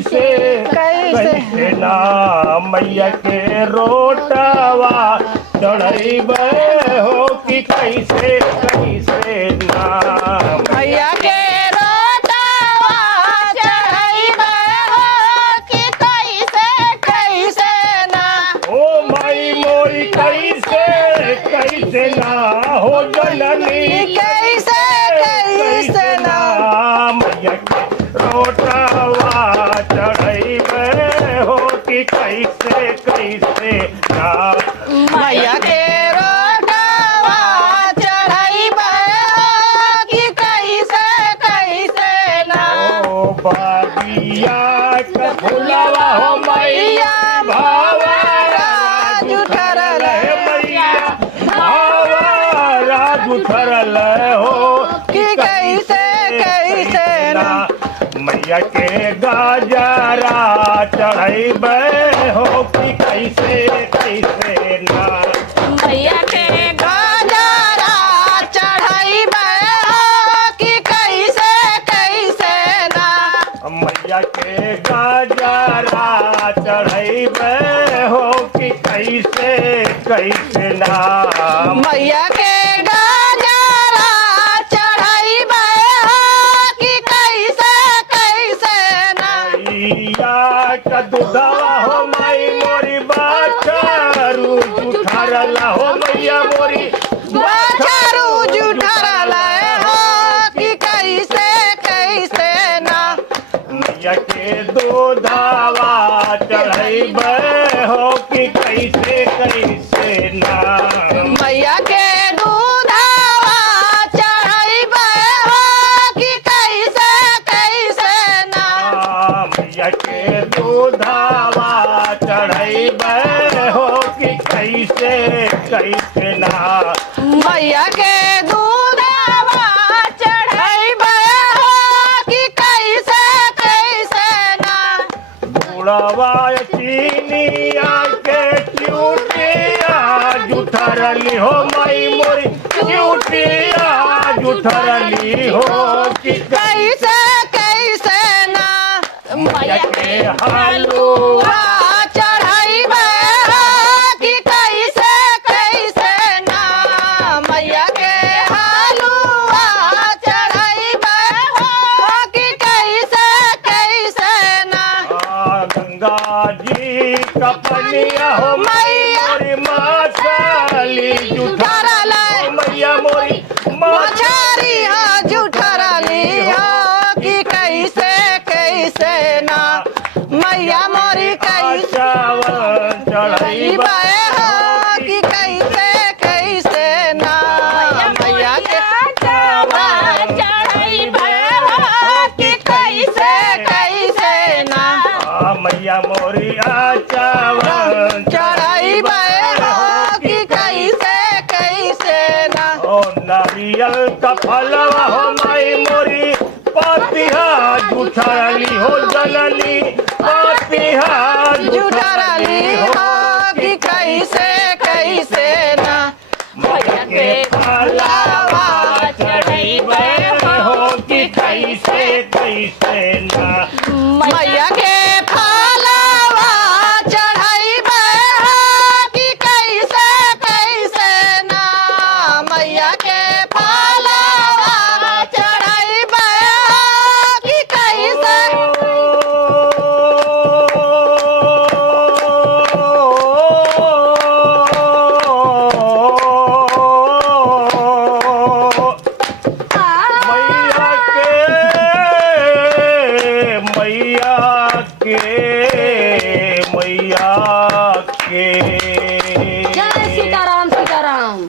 कैसे कैसे ना मैया के रोटवा चढ़ैबे हो कि कैसे कैसे ना मैया के रोटवा चढ़ैबे हो कि कैसे कैसे ना ओ माई मोरी कैसे कैसे ना हो जननी कैसे कैसे ना मैया के रोटवा चढ़ैबे हो कि कैसे कैसे ना मैया के रोटवा चढ़ैबे हो कि कैसे कैसे ना ओ बाबिया के फुलवा हो मैया भावा राजू ठरल मैया भावा राजू ठरल हो कि कैसे कैसे ना मैया के गाजरा चढ़ैबे हो कि कैसे कैसे ना मैया के गजरा चढ़ैबे हो कि कैसे कैसे ना मैया के गाजरा चढ़ैबे हो कि कैसे कैसे ना मैया के गजरा चढ़ैबे हो कि कैसे कैसे ना मैया का दूधवा हो माई मोरी बाछरू जुठारल हो मैया मोरी बछरू जुठरल हो कि कैसे कैसे ना मैया के दूधवा चढ़ैबे हो कि कैसे कैसे ना मैया के दूधवा चढ़ैबे हो कि कैसे कैसे ना मैया के दूधवा चढ़ैबे हो कि कैसे कैसे ना मैया के दूधवा चढ़ैबे हो कि कैसे कैसे ना बुढ़वा चीनिया के चूटिया जुठरली हो माई मोरी चूटिया जुठरली हो कि कैसे कैसे ना मैया के हलवा चढ़ैबे हो कि कैसे कैसे ना मैया के हलवा चढ़ैबे हो कि कैसे कैसे ना गंगा जी का पनिया हो मैया मोरी मछली जुठरल हो मैया मोरी मछरी हो जुठरली हो कि कैसे कैसे ना मैया मोरी कैसे चावल चढ़ैबे हो कि कैसे कैसे ना मैया के चावल चढ़ैबे हो कि कैसे कैसे ना मैया मोरी चावल चढ़ैबे हो कि कैसे कैसे ना ओ नारियल का फलवा हो माई मोरी पातिहा जुठरली हो जननी पातिहा जुठरली हो कि कैसे कैसे ना मैया के फलवा चढ़ैबे हो कि कैसे कैसे ना मैया के फलवा चढ़ैबे हो कि कैसे कैसे ना मैया के फलवा चढ़ैबे हो कि कैसे मैया के